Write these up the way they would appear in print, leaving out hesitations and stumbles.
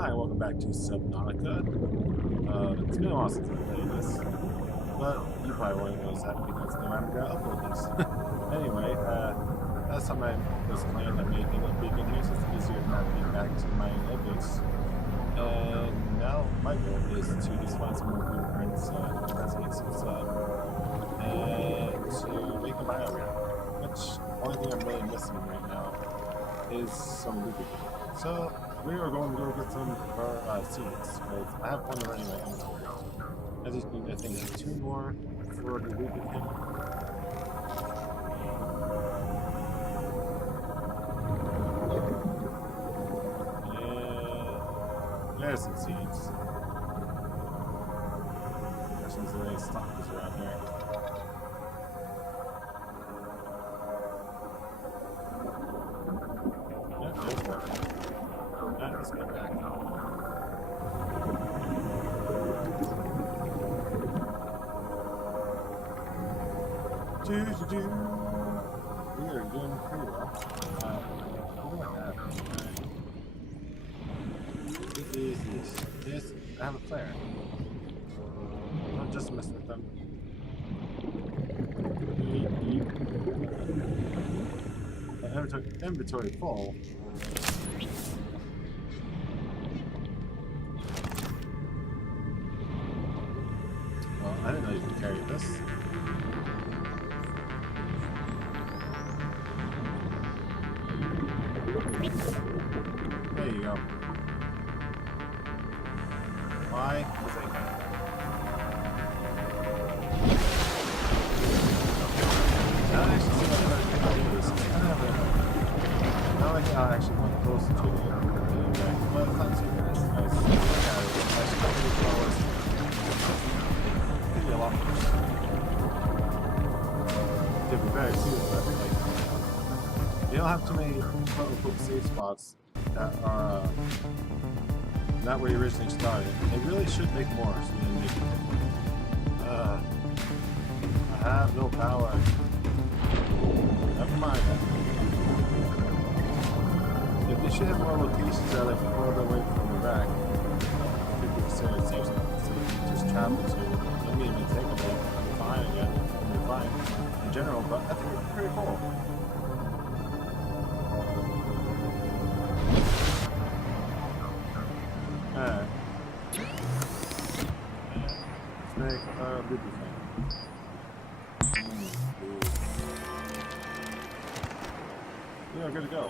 Hi, welcome back to Subnautica. It's been a while since I played this, but you probably won't notice that because no I'm gonna upload this. Anyway, last time I was playing, I made a beacon here, so it's easier to navigate back to my base. And now my goal is to just find some more blueprints, investigate some stuff, and to make a bioreactor. Which only thing I'm really missing right now is some lubricant. So we are going to go get some seeds, because I have one already in my inventory. I just need, I think, 2 more for the lubricant. And there's some seeds. There's any stalkers around here. Yeah, there's one. Alright, let's get back. We are doing pretty well. What do I have? It is this. Yes, I have a flare. Don't just mess with them. My inventory full. Well, I didn't know you could carry this. There you go. Why? Because I can. Now I actually see what I can do this. Now I think I'll actually want closer to it. Anyway, but it's not too bad. Nice. Actually, pretty close. Could be a lot worse. Could be very soon, but like, you don't have too many quote-unquote safe spots that are not where you originally started. They really should make more, so you didn't make it. I have no power. Never mind that. If they should have more locations that are like further away from the rack, 50% safe spots, so you can just travel to. I mean, it may take a bit, I'm fine again. I'm fine in general, but I think it's pretty cool. Alright. Let's make a lubricant. We are good to go.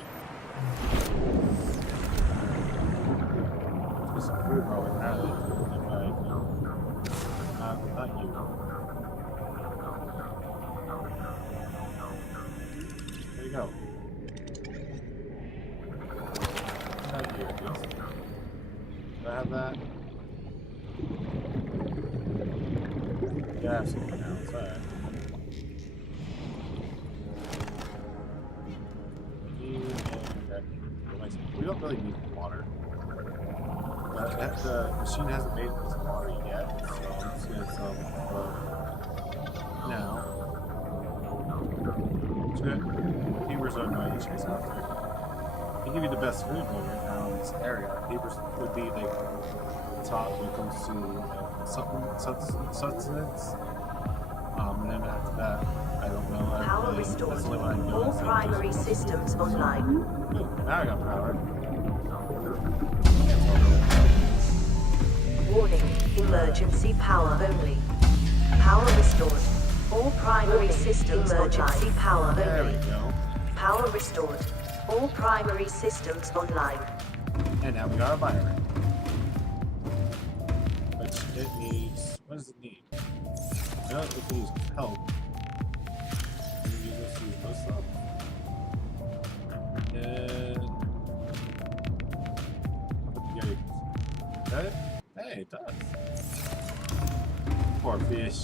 Just some food while we're at it. Not you. There you go. Not you, at least. Do I have that? Yeah, I have something else. Alright. We don't really need water. The machine hasn't made this water yet, so I'm just gonna sell now. It's good. Beavers are annoying to chase after. They give you the best food here now in this area. Beavers would be the top when it comes to sustenance. And then after that, I don't know. Power restored. That's only what I know. All primary systems online. Ooh, now I got power. Warning, emergency power only. Power restored. All primary systems emergency power There we only. go. Power restored. All primary systems online. And now we got a bioreactor. Which it needs. What does it need? I know it needs help. Use this stuff. And I'll put together. Is that it? Hey, it does. Poor fish.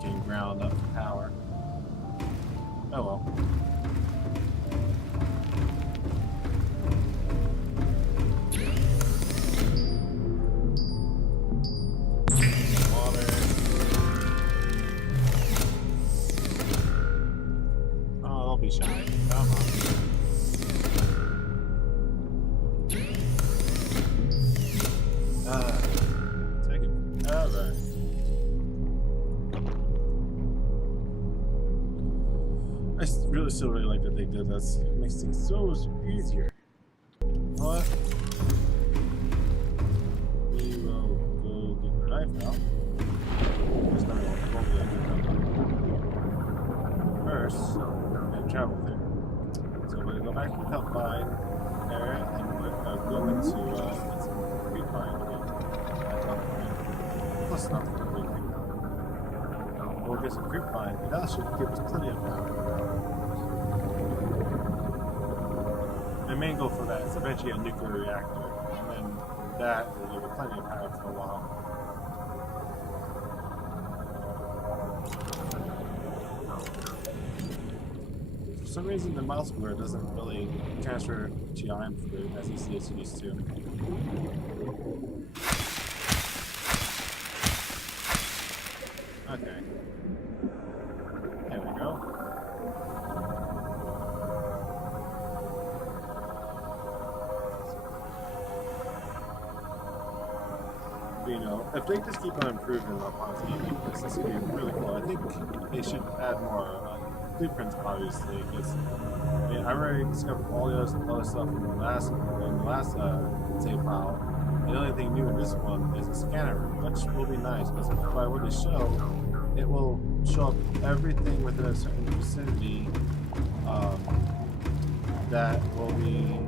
Getting ground up for power. Oh well. Be shy. Come on. really still really like that they did this. It makes things so much easier. You know what? We will go get the knife out. There's no won't be a good knife. First, and travel there. So we're gonna go back to the confine area and we're gonna go into some refine again. Plus not for the refine. We'll get some creepvine, and that should give us plenty of power. The main goal for that is eventually a nuclear reactor, and then that will give it plenty of power for a while. For some reason, the mouse wheel doesn't really transfer to iron fluid as easily as it used to. Okay. There we go. You know, if they just keep on improving upon gaming, this is going to be really cool. I think they should add more blueprints, obviously, because I mean, I already discovered all the other stuff in the last save file. The only thing new in this one is a scanner room, which will be nice, because by what they show, it will show up everything within a certain vicinity that will be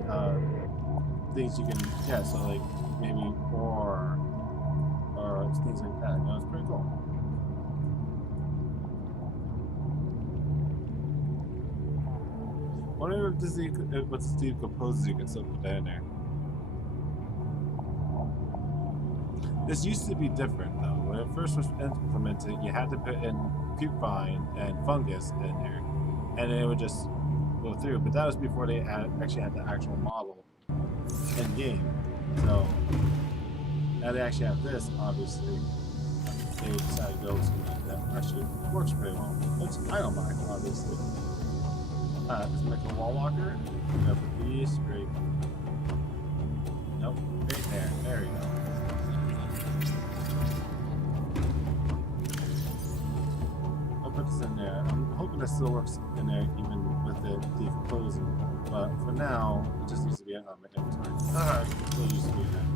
things you can get. So like maybe ore or things like that. You know, it's pretty cool. I wonder if what the decomposes you can still put that in there. This used to be different though. When it first was implemented, you had to put in creepvine and fungus in there, and it would just go through. But that was before they actually had the actual model in game. So now they actually have this. Obviously, they decided to go with something that actually works pretty well. Which I don't mind, obviously. Let's make a wall locker. We have these right. Nope, right there. There we go. In there. I'm hoping that still works in there even with it decomposing, but for now it just needs to be on my inventory. Alright, still used to be that.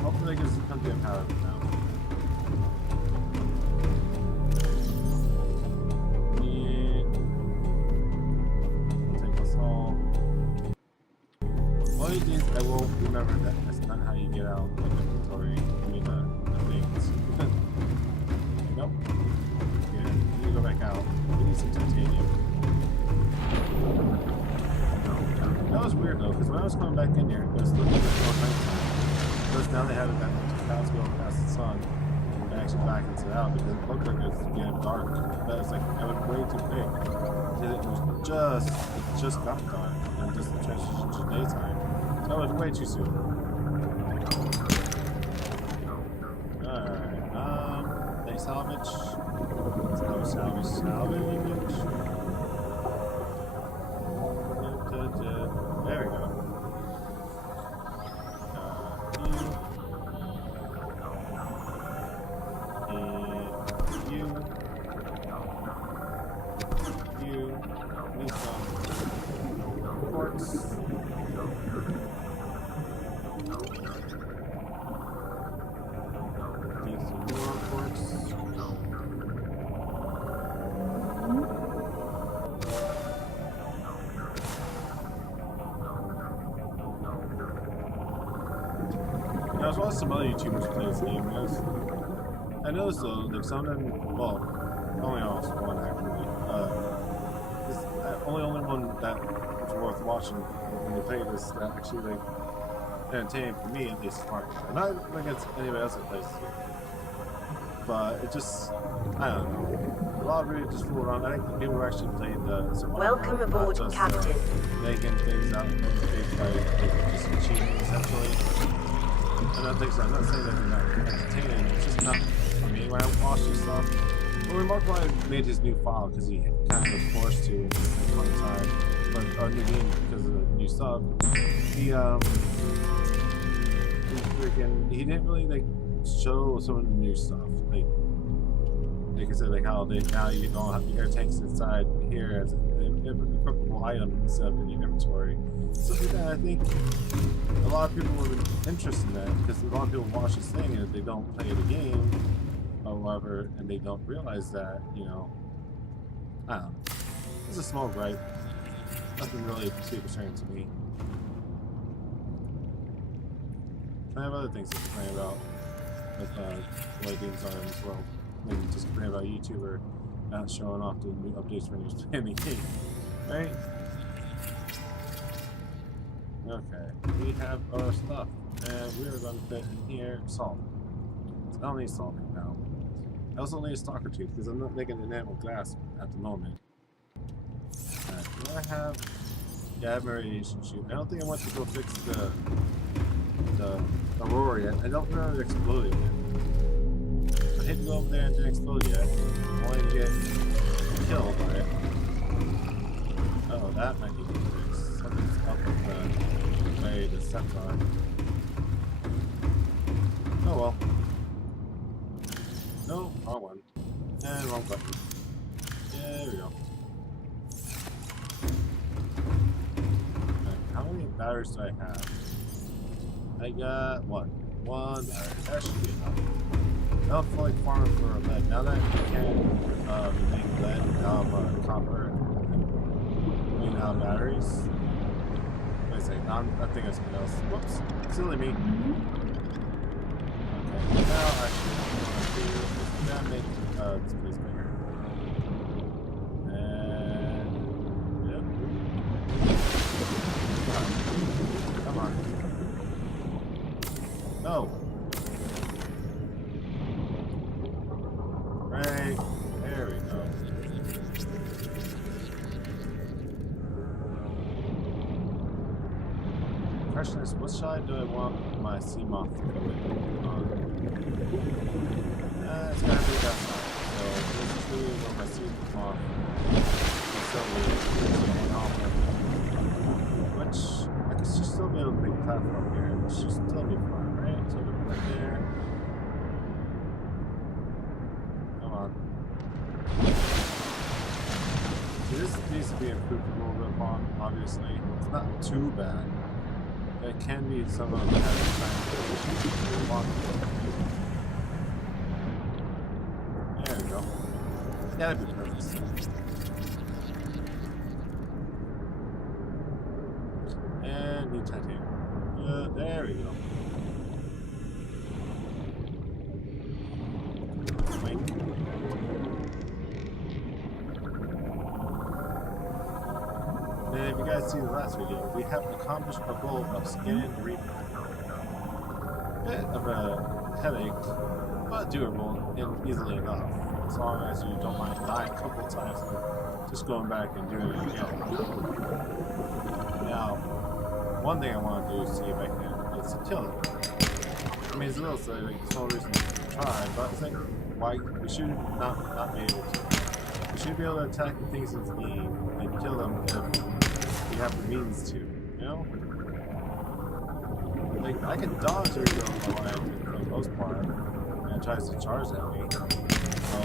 Hopefully it gives plenty of power now. Take us all. One of these days I will remember that that's not how you get out of inventory. I mean the things. Nope. Go back out. We need some titanium. That was weird though, because when I was coming back in here, it was looking like more nighttime. Because now they have it that clouds going past the sun and actually blackens it out because it looked like it was getting dark. But it's like it was way too big. It just got dark and just transitioned to daytime. So it was way too soon. Alright, they salvage. Salvage. There we go. You need some quartz. Need some more quartz. I was watching some other YouTubers play this game, guys. I noticed though, like some of them, well, only almost one actually. Only one that was worth watching when they play this that actually like entertaining for me at least smart. Not against anybody else that plays this game. But it just, I don't know. A lot of people just fool around. I think people who actually played the survival. Welcome aboard, just, Captain. Making things out of things by just cheating essentially. And I think so. I'm not saying that they're not entertaining. It's just not for me when I watch this stuff. Well, Mark Ryan made his new file because he kind of was forced to at one time, but our new game because of the new stuff. He didn't really like show some of the new stuff. Like I said, like how they now you don't have the air tanks inside here as equipable item instead of in your inventory. So for that, I think a lot of people would be interested in that because a lot of people watch this thing and if they don't play the game or whatever, and they don't realize that, you know, I don't know. It's a small gripe. Nothing really too concerning to me. I have other things to complain about with the way games are in this world. And just complain about a YouTuber not showing off the new updates when you're playing the game. Right? Okay. We have our stuff. And we're going to put in here salt. So I don't need salt right now. I also need a stalker tooth because I'm not making enamel glass at the moment. Alright, do I have... Yeah, I have my radiation shoot. I don't think I want to go fix the Aurora yet. I don't remember it exploded yet. I didn't go over there and didn't explode yet. I wanted to get killed by it. Oh, that might need to be fixed. Something's up with the way the steps are. Oh well. No, wrong one. And wrong button. There we go. Right, how many batteries do I have? I got one. One battery. That should be enough. I don't feel like farming for lead. Now that I can make lead out of copper and out of batteries. Wait a second. I think that's something else. Whoops. Silly me. Okay. Now, actually, what I'm going to do is I'm going to make this place bigger. And... Yep. Come on. No. Right. There we go. The question is, what side do I want my sea moth to go in on? It's gotta be that side. So this is really where my sea moth is so which I could still be able to make a platform here. It should still be fine, right? So we put it there. Come on. So this needs to be improved a little bit upon, obviously. It's not too bad. It can be some of the time. There we go. That'd be perfect. And new titanium. There we go. Wink. And if you guys see the last video, we have accomplished a goal of scanning the Reaper. Bit of a headache, but doable and easily enough. As long as you don't mind dying a couple of times and just going back and doing it again. Now, one thing I want to do is see if I can is kill it. I mean, it's a little silly, like, there's no reason to try, but it's like, why, we should not be able to. We should be able to attack the things in the game and kill them if we have the means to, you know? Like, I can dodge every go in my life for the most part, and it tries to charge at me. So,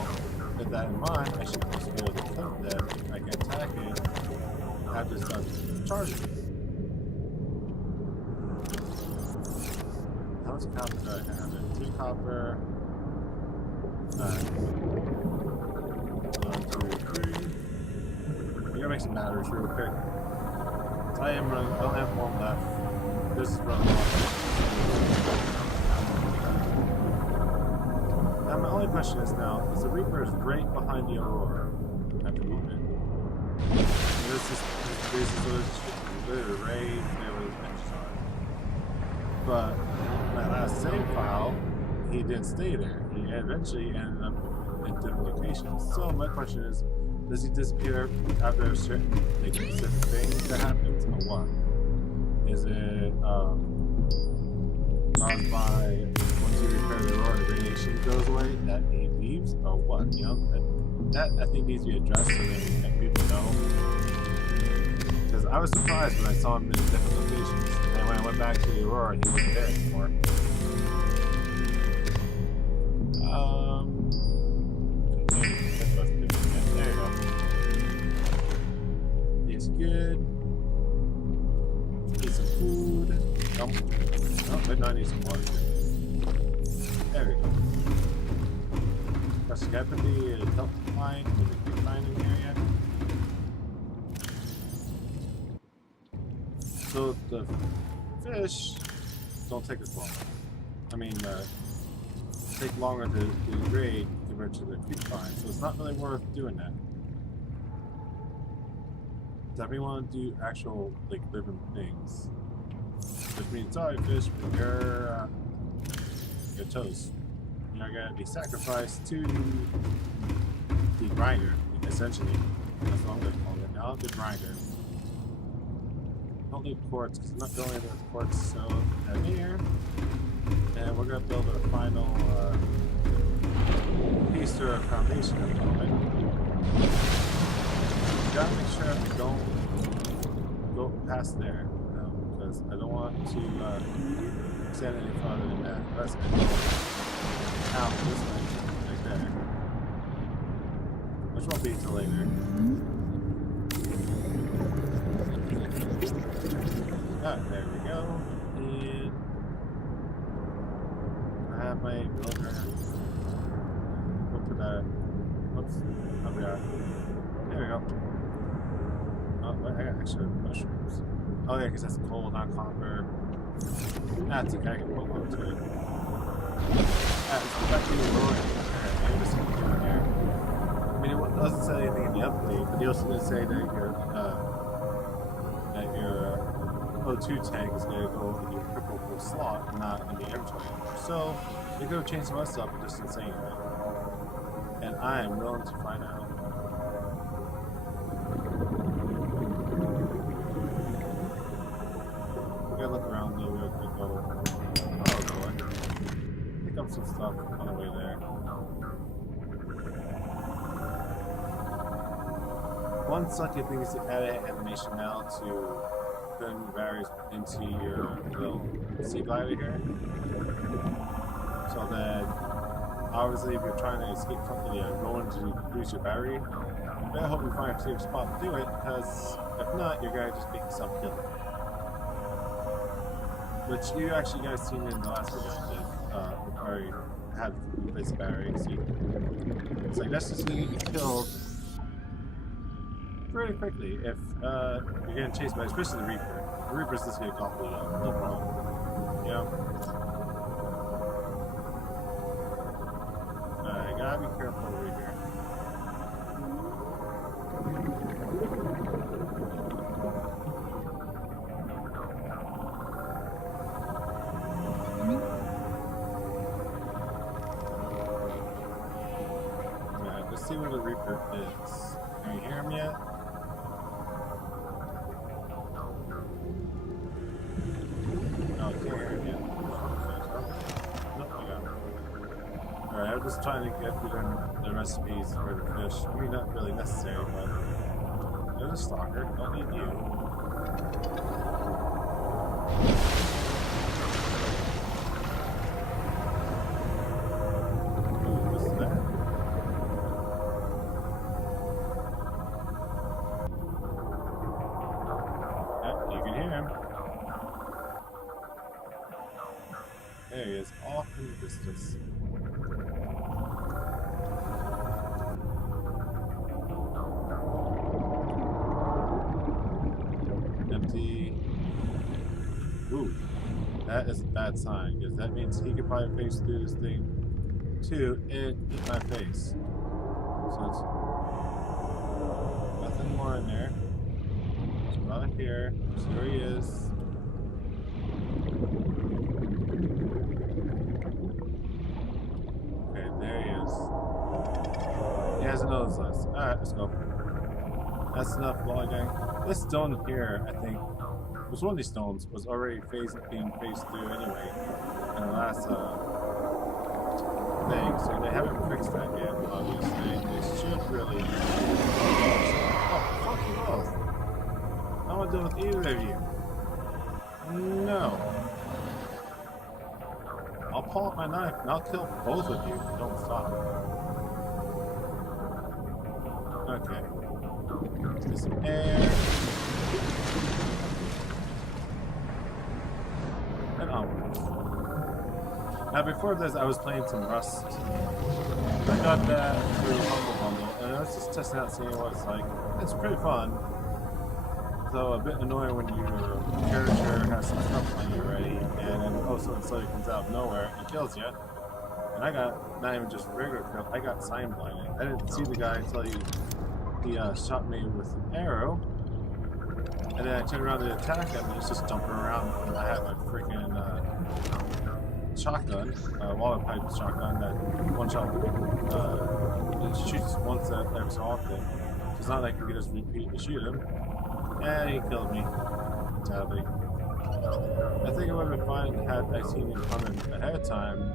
with that in mind, I should also be able to kill them. I can attack it after it's done charging. How much copper do I have? 2 copper. Alright. 1, 2, 3. We gotta make some batteries real quick. So I am running, I only have one left. This is running off. Now my only question is now, is the Reaper is right behind the Aurora at the moment. This is literally right there where the benches are. But my last save file, he didn't stay there. He eventually ended up in different locations. So my question is, does he disappear after a certain specific thing that happens, or what? Is it caused by once you repair the Aurora, the radiation goes away, that he leaves, or what? You know, that I think needs to be addressed so that people know. Because I was surprised when I saw him in different locations, and when I went back to the Aurora, he wasn't there anymore. There you go. No, no, I need some water. There we go. Plus, you got to be a double line with a big line in area. So the fish don't take as long. I mean, take longer to degrade compared to the creek vine, so it's not really worth doing that. Does everyone want to do actual like living things? Which means, sorry, fish, but you're toast. You're gonna be sacrificed to the grinder, essentially. That's what I'm gonna call it. Now the grinder. Don't need quartz because I'm not going with quartz, so head here. And we're gonna build our final piece to our foundation at the moment. Gotta make sure we don't go past there, because I don't want to extend any farther than that. That's gonna go out this way, like there. Which won't be until later. Alright, there we go. And I have my builder. We'll put that. Oops. Oh, we are. There we go. Oh, I got extra mushrooms. Oh, yeah, because that's gold, not copper. That's okay, I can hold on to it. Let's go back to the road. Alright, just down here. I mean, it doesn't say anything in the update, but it also didn't say that your O2 tank is going to go in your critical slot, not in the inventory anymore. So, they could have changed some other stuff, but just didn't say anything. And I am willing to find out. We gotta look around a little bit quick over. Oh boy. Pick up some stuff on the way there. One sucky thing is to add an animation now to put new batteries into your little sea glider here. So that obviously if you're trying to escape something and go into lose your battery, you better hope you find a safe spot to do it, because if not, you're gonna just make yourself kill it. Which you actually guys seen in the last video I did, where I had to replace the battery. See, it's like that's just gonna get you killed very quickly if you're getting chased by, especially the Reaper. The Reaper's just gonna gobble you up, no problem. You know. Alright, gotta be careful over here. Let's see where the Reaper is. Can you hear him yet? No, I can't hear him yet. Nope, I got him. Alright, I'm just trying to get through the recipes for the fish. I mean, not really necessary, but there's a stalker. Don't need you. There he is, off in the distance. Empty. Ooh, that is a bad sign, because that means he could probably face through this thing too and eat my face. So it's nothing more in there. It's right here. So there he is. There he is. He has a nose less. Alright, let's go. That's enough lollygagging. This stone here, I think, was one of these stones, was already being phased through anyway in the last thing, so they haven't fixed that yet, obviously. They should really. Oh, fuck you both. I don't want to deal with either of you. No. I'll pull out my knife and I'll kill both of you if you don't stop. Okay. Let's get some air. onwards. Now before this, I was playing some Rust. I got that through Humble Bundle, and I was just testing out, seeing what it's like. It's pretty fun, though a bit annoying when your character has some stuff on you already, and then all of a sudden somebody comes out of nowhere and kills you. And I got not even just regular kill, I got sign blinded. I didn't see the guy until he shot me with an arrow, and then I turned around to attack him, and he's just jumping around. And I had a freaking shotgun, wallet pipe shotgun that one shot it shoots once every so often. So it's not like you can just repeat and shoot him. And he killed me, sadly. I think it would have been fine had I seen him coming ahead of time,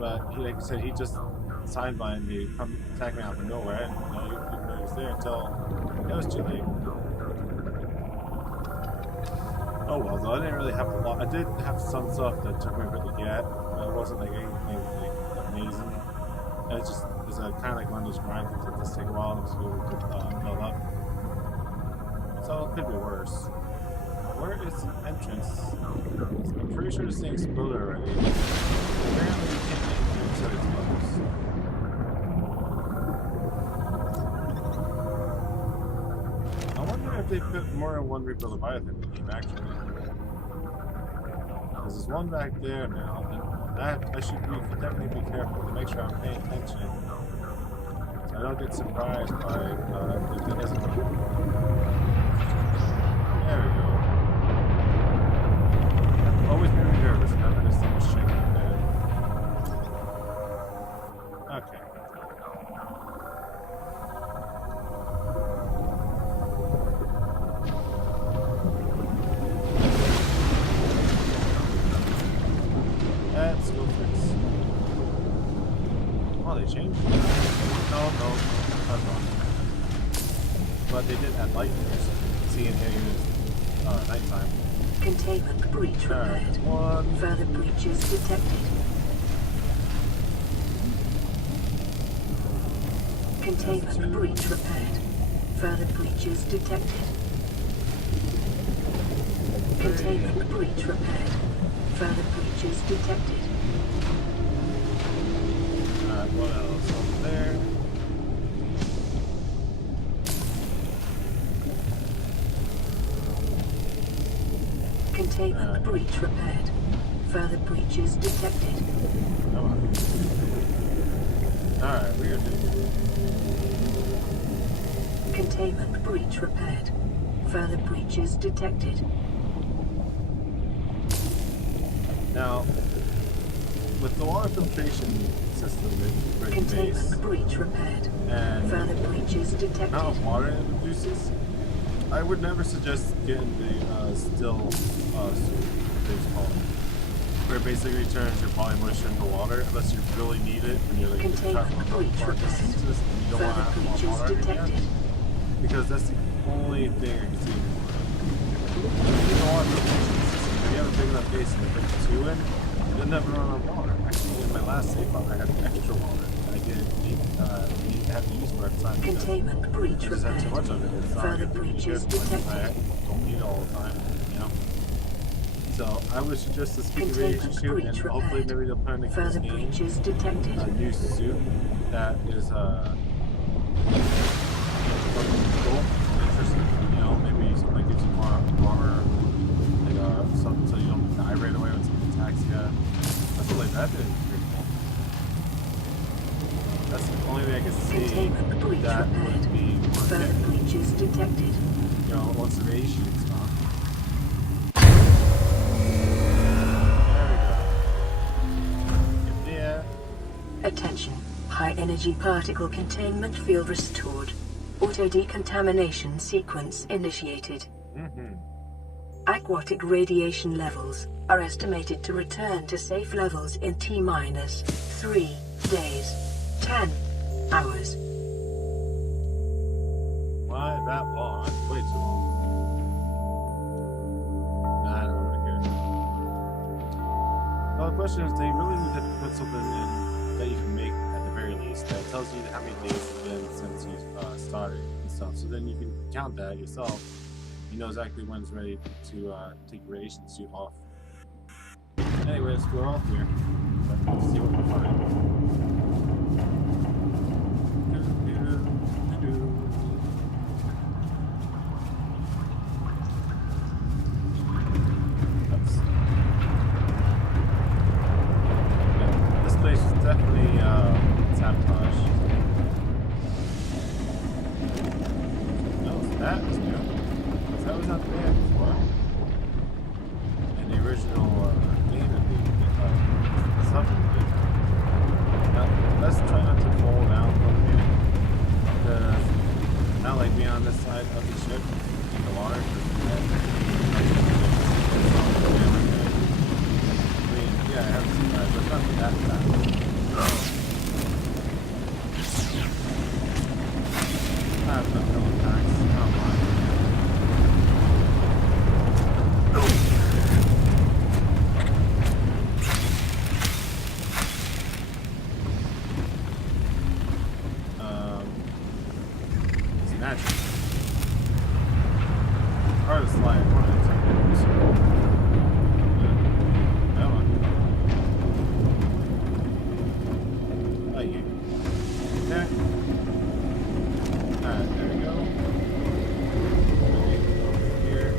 but like I said, he just sidelined me, come attack me out of nowhere, and he was there until it was too late. Oh well, though I didn't really have a lot. I did have some stuff that took me a bit to get, but it wasn't like anything like amazing. It's a kind of like one of those grind things that just take a while to build up. So it could be worse. Where is the entrance? I'm pretty sure this thing exploded already. Apparently you can't get into it until it explodes. I wonder if they put more than one Reaper Leviathan in the game, actually. Because there's one back there now, and I should definitely be careful to make sure I'm paying attention, so I don't get surprised by if there isn't one. There we go. I've always been nervous having this thing shake like that. Okay. Let's go fix. Oh, they changed? No, that's wrong. But they did add light years. See and hear nighttime. Containment breach repaired. Further breaches detected. Containment breach repaired. Further breaches detected. Containment breach repaired. Further breaches detected. Alright, what else over there? Containment breach repaired. Further breaches detected. Come on. Alright, we're good. Containment breach repaired. Further breaches detected. Now, with the water filtration system that's pretty base, Containment breach repaired. and Further breaches the detected. amount of water it produces, I would never suggest getting the still suit, it's called, where it basically turns your body moisture into water, unless you really need it when you're like Containment breach repaired. distances and you don't want to Further have a lot of breaches water in detected. you, because that's the only thing I can see. The water filtration system, if you have a big enough base and you put the two in, you'll never run out of water. Actually, in my last save file, I had extra water, and I didn't have to use for it at the time. Containment breach I just had too repaired. much of it. It's not Further good for me breaches because I detected. don't need it all the time, you know? So I would suggest this configuration Containment suit, and breach hopefully repaired. maybe they'll put in the Further game breaches detected. a new suit that is cool, interesting. You know, maybe something that gives you more armor, like something so you don't die right away when something attacks you. Something like that is pretty cool. That's the only thing I can see Containment breach that repaired. would be Further worth it. breaches detected. You know, once the radiation is gone. There we go. Yeah. Attention. High energy particle containment field restored. Auto decontamination sequence initiated. Aquatic radiation levels are estimated to return to safe levels in T-minus 3 days, 10 hours. Why that long? That's way too long. Nah, I don't want to hear it. Well, the question is, they really need to put something in that you can make at the very least that tells you how many days it's been since you started and stuff. So then you can count that yourself. You know exactly when it's ready to take your radiation suit off. Anyways, we're all here. Let's see what we find. Oops. Yeah, this place is definitely sabotage. No, that was new. That was not there before. In the original game that we something we did. Now, let's try not to fall down from here. Because I like being on this side of the ship in the water. Yeah, I have to see that, but not that fast. I have no killing packs. Not mine. It's natural. Hard to slide one at a time. That one. Oh, yeah. Okay. Alright, there we go. Over here.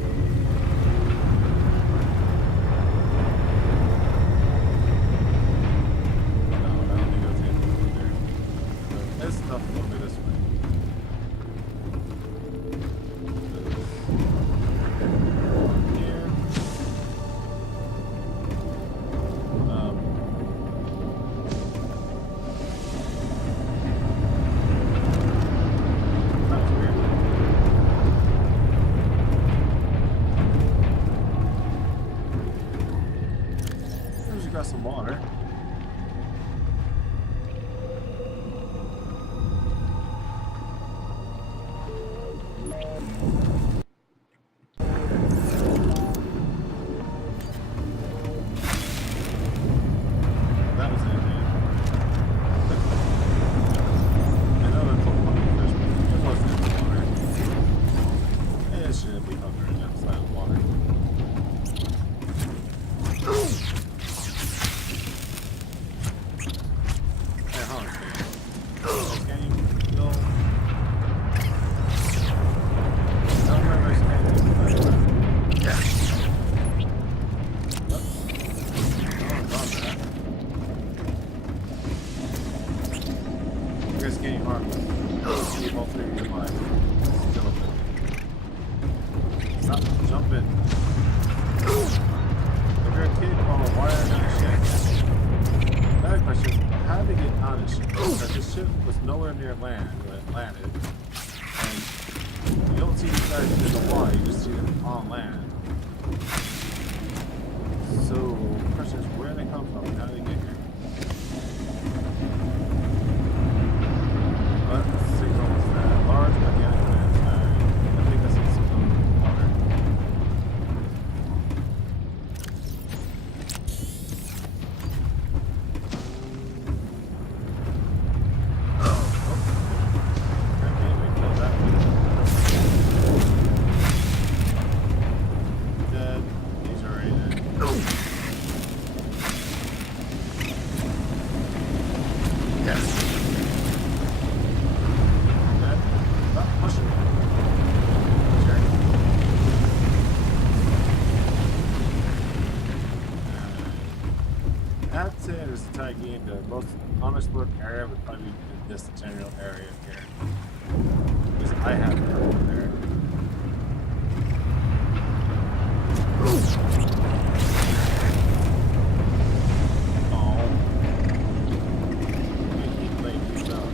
No, I don't think it was anything over there. So there's stuff over this way. Here. That was weird. There's you got some water. That was it, man. I know that's a lot of fish, but it wasn't in the water. It shouldn't be hovering outside of water. Hey, hold on. Can you go? I don't remember scanning, but yeah. You're just getting harmed. Leave all three of your lives. Still a bit. Stop jumping. If you're a kid, why are you on a ship? Another question, how did they get on a ship? Because the ship was nowhere near land when it landed. And you don't see these guys in the water, you just see them on land. So, the question is, where do they come from? How did they get here? What signal is that? Large organic plant. I think that's a signal in water. Okay, we killed that one. Dead. He's already dead. Yes. Stop pushing me. Jerk. I have to say in this entire game, the most unexplored area would probably be this general area here. Because I have to go over there. Oh. You keep laying these down.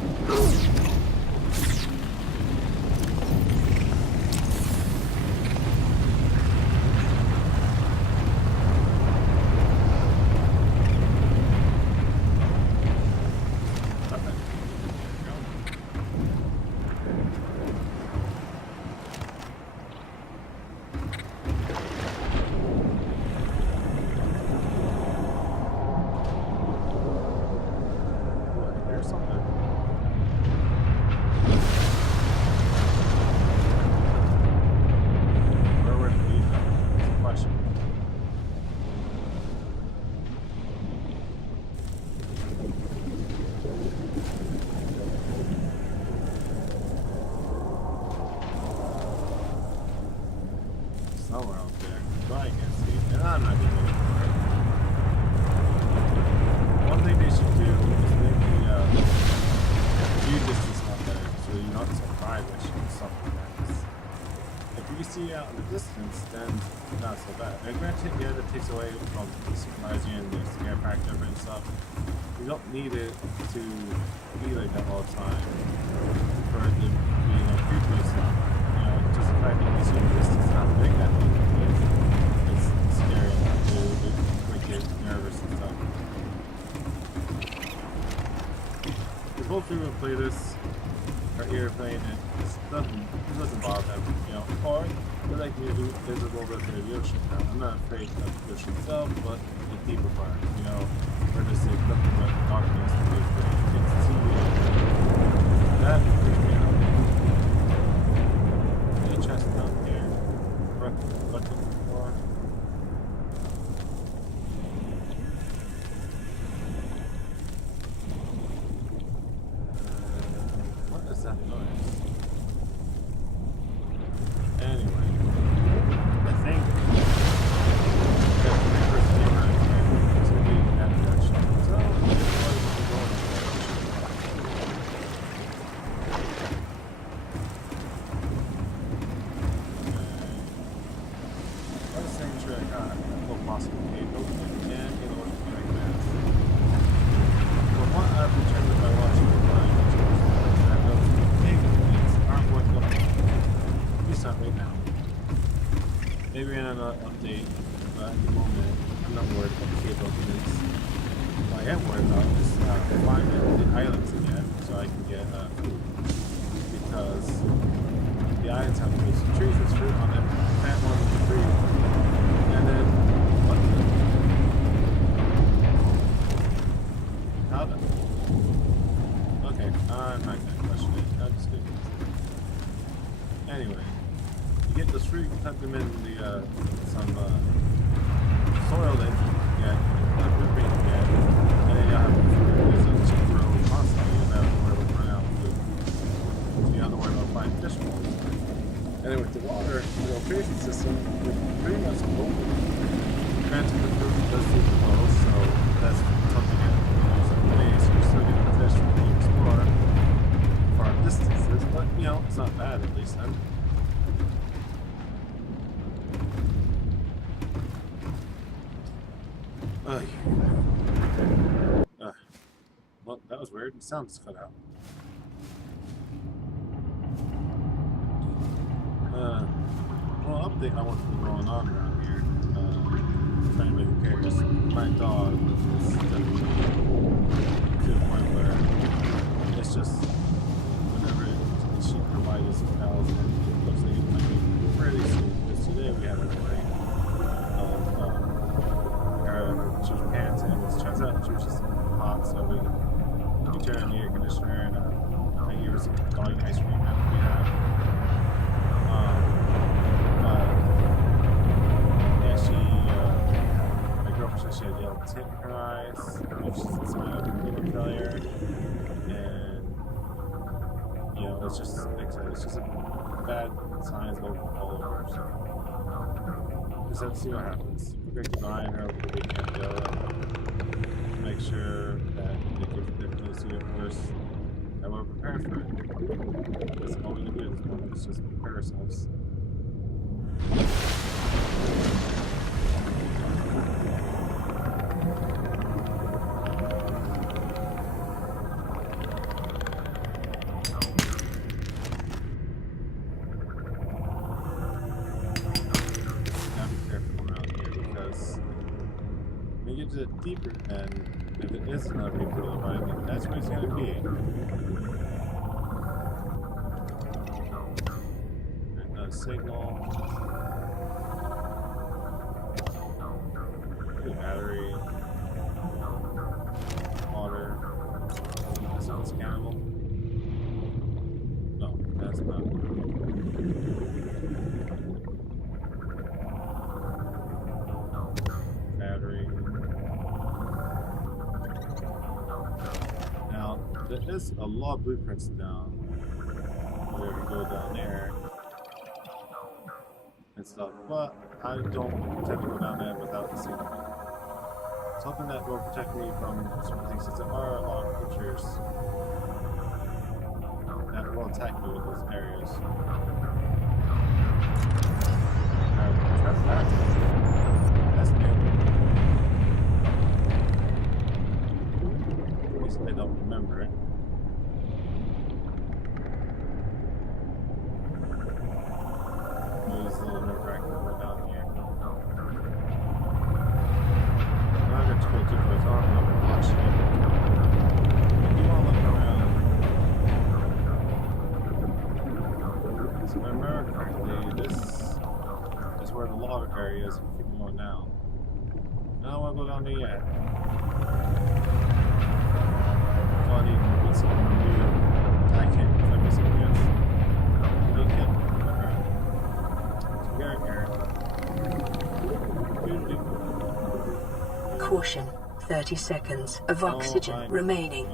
Granted, yeah, that takes away from the surprising and the scare factor and stuff. You don't need it to be like that all the time for it to be, creepy and stuff. Just the fact that you see this is not big that thing it's scary enough to make you nervous and stuff. Because most people play this or airplane and it doesn't bother them, or they like me to do there's a little bit of the ocean now. I'm not afraid of the ocean itself, but the deeper part, where there's like nothing but darkness and you can see that would freak me out. Any chest down here? Looking for? What is that noise? Anyway, I think that the first thing around here is going to be in that direction. So, what is going on? Let's make sure I got a little possible cave opening and get a little like that. But what I've determined by watching the line is that those cave openings aren't worth looking at. At least not right now. Maybe in another update, but at the moment, I'm not worried about the cave openings. What I am worried about is finding the islands again so I can get food. Because the islands have these trees with fruit on them, plant one of the tree, and then what? How the? Okay, I'm not gonna question it. I'm just gonna consider it. Anyway, you get those fruit, you put them in some soil that you get, not good green you get, and then you'll have the fruit. There's a cheap grow constantly, and that's where we'll run out of food. So you have to worry about finding fish balls. And then with the water, filtration system, we're pretty much open. Granted, the fruit does seem close, so that's something that some ways you're still getting fish from the explorer far distances, but it's not bad at least then. Well, that was weird. The sound just cut out. Well, update on what's been going on around here. For anybody who cares, my dog is definitely to the point where it's just whenever she provides cows and it looks like it might be pretty soon. Because today we had a rain she was panting, and it turns out she was just hot, so we turned on the air conditioner and I gave her some dog ice cream that we had. My girlfriend said she had yellow tint in her eyes, which is a sign of liver failure, and it's just like I said, it's just a bad signs all over. So just have to see what happens. We're going to keep an eye on her over the weekend, make sure that they can definitely see it first, and we're prepared for it. That's all we can do at this moment, is just prepare ourselves. To the deeper end, if it is another reaper environment, that's where it's going to be. Another signal. Good battery. Water. That's not scannable. No, that's not. Battery. There is a lot of blueprints down where we go down there and stuff, but I don't tend to go down there without the signal. Something that will protect me from certain things, since there are a lot of creatures that will attack me in those areas. last name. At least I don't remember it. There's a little nerve-wracking going down here. I'm not going to go too close on. I'm not going to watch it. I do want to look around. So if I remember correctly, this is where the lava area is. Keep going down. I don't want to go down there yet. So I need to get something new. I can't find me something else. Okay. Caution, 30 seconds of oxygen remaining.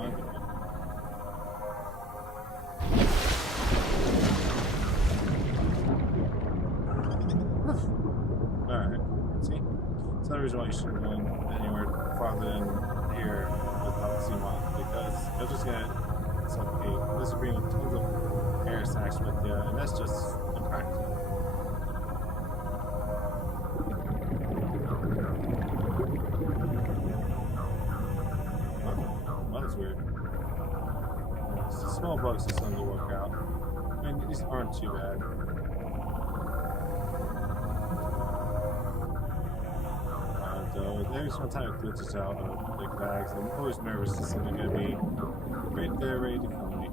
Alright, see? It's another reason why you shouldn't go anywhere farther than here without Seamont, because you're just gonna suffocate. This is bringing tons of air sacs with you, and that's just impractical. Well, that's weird. Small bugs are something to work out. I mean, these aren't too bad. Every single time it glitches out of the bags, I'm always nervous that something's going to be right there ready to kill me.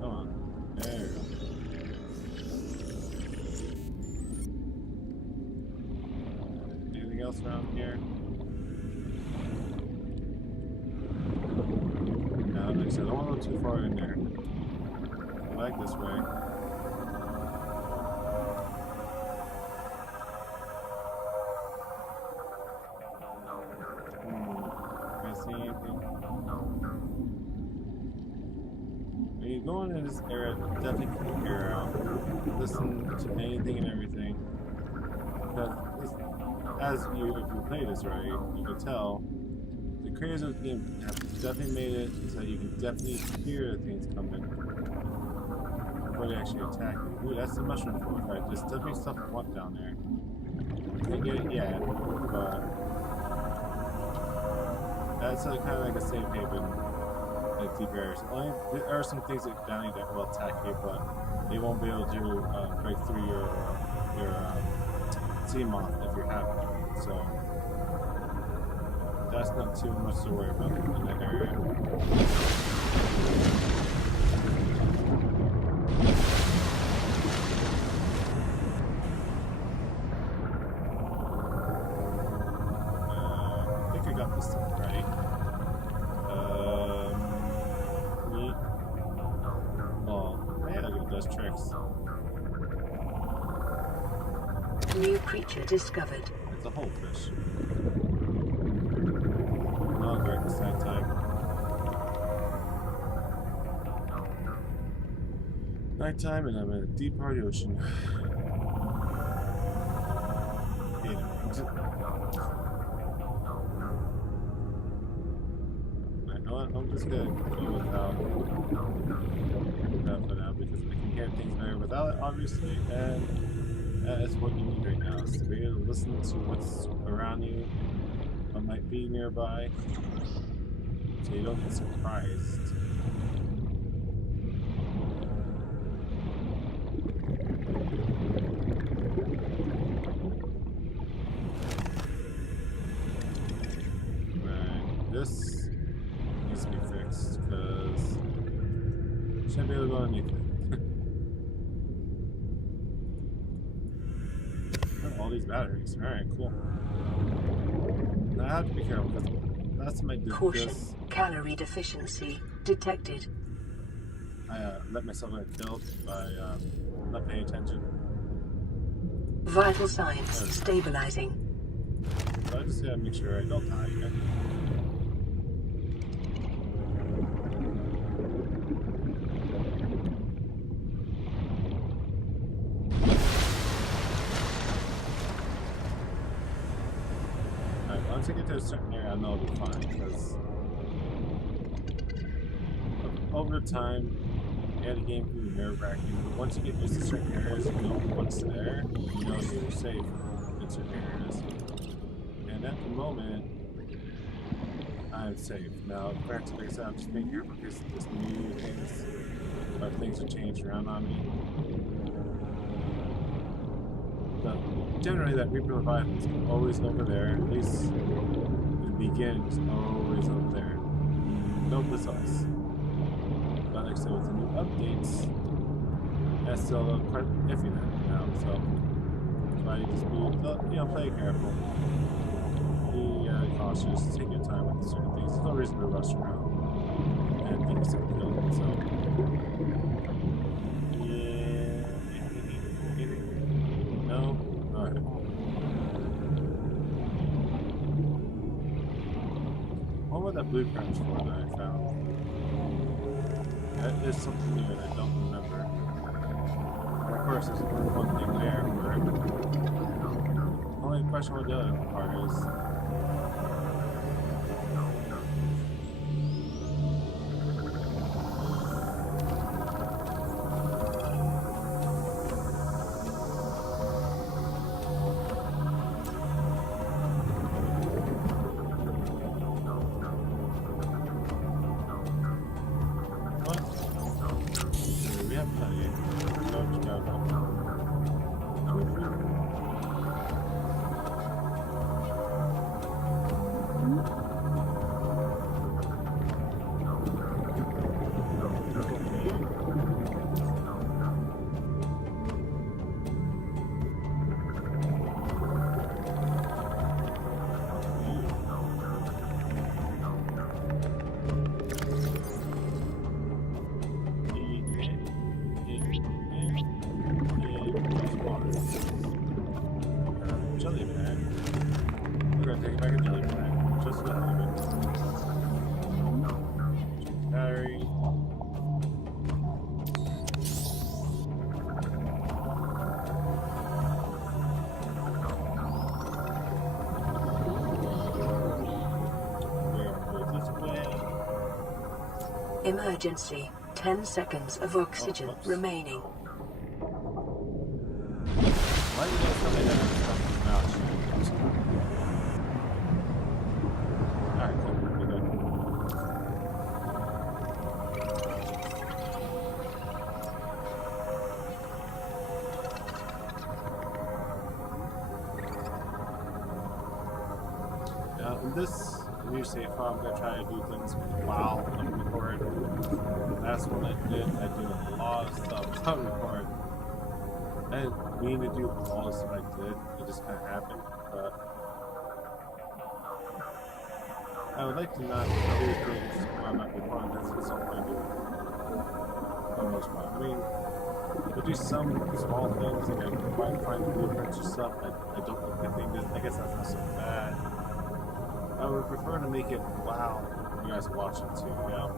Come on. There we go. Anything else around here? No, like I said, I don't want to go too far in there. I like this way. When you go into this area, definitely keep your ear out. Listen to anything and everything. Because if you play this right, you can tell the creators of the game have definitely made it so you can definitely hear things coming before they actually attack you. Ooh, that's the mushroom force, right? There's definitely stuff down there. Can't get it yet, but that's kind of like a safe haven, like deep areas. There are some things that down here that will attack you, but they won't be able to break through your sea moth if you're having it. So that's not too much to worry about in that area. I think I got this stuff right. Yeah, it does tricks. New creature discovered. It's a whole fish. Not great at the same time. Nighttime and I'm in a deep part of the ocean. I'm just gonna go without that for now because I can hear things better without it, obviously, and that's what you need right now, is to be able to listen to what's around you, what might be nearby, so you don't get surprised. Right, this needs to be fixed because I shouldn't be able to go underneath it. All these batteries. Alright, cool. Now I have to be careful because last time I did this, calorie deficiency detected. I let myself get killed by not paying attention. Vital signs stabilizing. So I just gotta make sure I don't die again. Once I get to a certain area, I know it'll be fine, because over time, Yeah, the game can be nerve-wracking, but once you get used to certain areas, you know what's there, you know you're safe in certain areas. And at the moment, I'm safe. Now, granted, like I said, I'm just being careful because there's new things have changed around on me. But generally, that Reaper Leviathan is always over there. At least in the beginning, it's always over there. No missiles. But like I said, with the new updates, that's still quite iffy now. So I just be, play careful, be cautious, take your time with certain things. There's no reason to rush around and get yourself killed. So yeah, no, all right. What was that blueprint for that I found? That is something new that I don't remember. And of course, there's one thing there where the only question with the other part is. We have plenty. So just gotta go. Jellypack. We're gonna take it back a jellypack. Just for the hell of it. Battery. Emergency. 10 seconds of oxygen remaining. Why do you guys tell me that I'm stuck mouse? Alright, cool. We're good. Now, in this new save file, I'm going to try to do things while I'm recording. That's what I did. I did a lot of stuff while I'm recording. I didn't mean to do all the stuff I did. It just kind of happened. But I would like to not do things when I'm not recording. That's just something I do for the most part. I mean, I do some small things, like I find blueprints or stuff. I don't look at things. I guess that's not so bad. I would prefer to make it wow you guys are watching too, you know?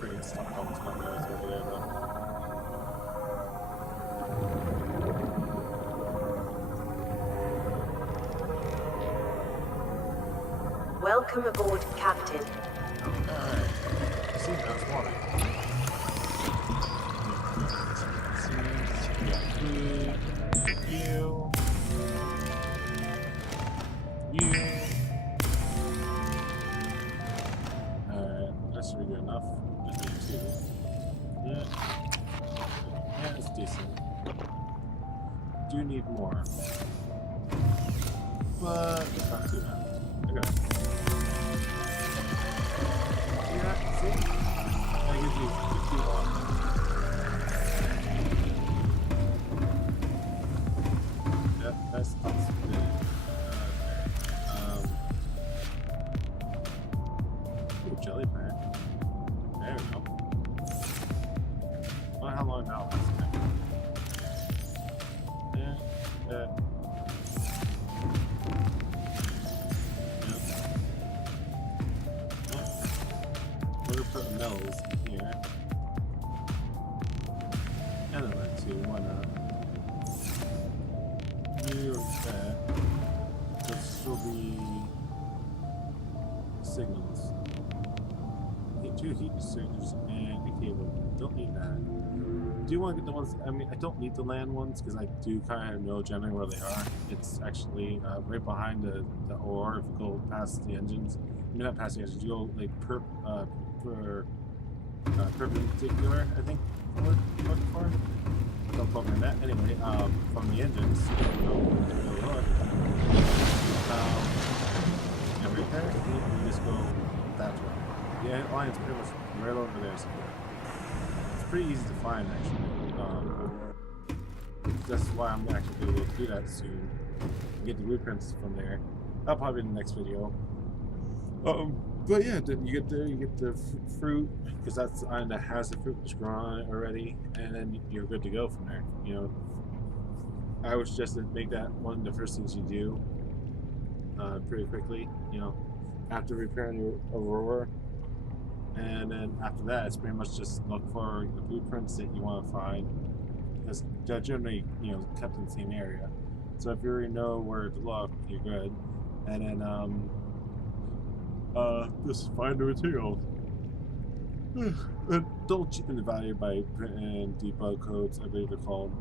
Freaking stuff almost my nose over there though. Welcome aboard, Captain. Alright. See, that's water. We got food. You. Alright, that should be good enough. Just need two. Yeah. Yeah, it's decent. Do need more. But it's not too bad. Okay. See that? See? That gives you 50 water. That's awesome. Ooh, jellypack. There we go. I wonder how long now this is. Yeah. We're gonna put mills here. And then let's see, why not? Here or there. This will be signals. 2 heat exchangers and a cable. Don't need that. Do you want to get the ones? I mean, I don't need the land ones because I do kind of know generally where they are. It's actually right behind the ore. If you go past the engines, I mean not past the engines, you go like perpendicular. I think what you're looking for. Don't quote me on that. Anyway, from the engines, you know, look, yeah, right there. You just go that way. The line's pretty much right over there. So it's pretty easy to find actually. That's why I'm actually able to do that soon. Get the blueprints from there. That'll probably be in the next video. But yeah, then you get there, you get the fruit because that's the island that has the fruit that's grown on it already, and then you're good to go from there. You know, I would suggest to make that one of the first things you do pretty quickly. You know, after repairing your Aurora. And then after that, it's pretty much just look for the blueprints that you want to find, because they're generally, you know, kept in the same area. So if you already know where to look, you're good. And then just find the materials. And don't cheapen the value by putting debug codes, I believe they're called.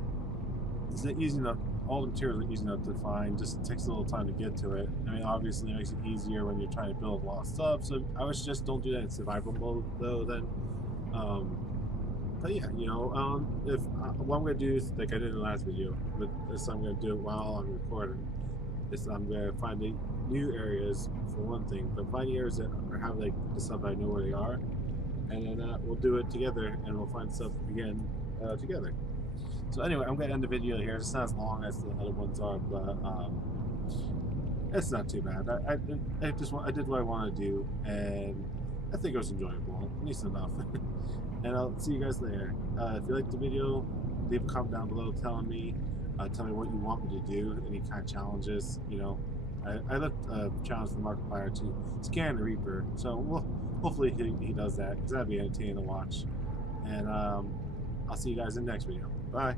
It's easy enough. All the materials are easy enough to find. Just takes a little time to get to it. I mean, obviously, it makes it easier when you're trying to build a lot of stuff. So I would suggest don't do that in survival mode, though. Then, but yeah, you know, if what I'm gonna do is like I did in the last video, but this I'm gonna do it while I'm recording. Is I'm gonna find the new areas for one thing, but find the areas that have like the stuff I know where they are, and then we'll do it together, and we'll find stuff again together. So anyway, I'm gonna end the video here. It's not as long as the other ones are, but it's not too bad. I did what I wanted to do, and I think it was enjoyable, at least enough. And I'll see you guys later. If you liked the video, leave a comment down below telling me what you want me to do, any kind of challenges. You know, I left a challenge for Markiplier to scan the Reaper, so hopefully he does that, because that'd be entertaining to watch. And I'll see you guys in the next video. Bye.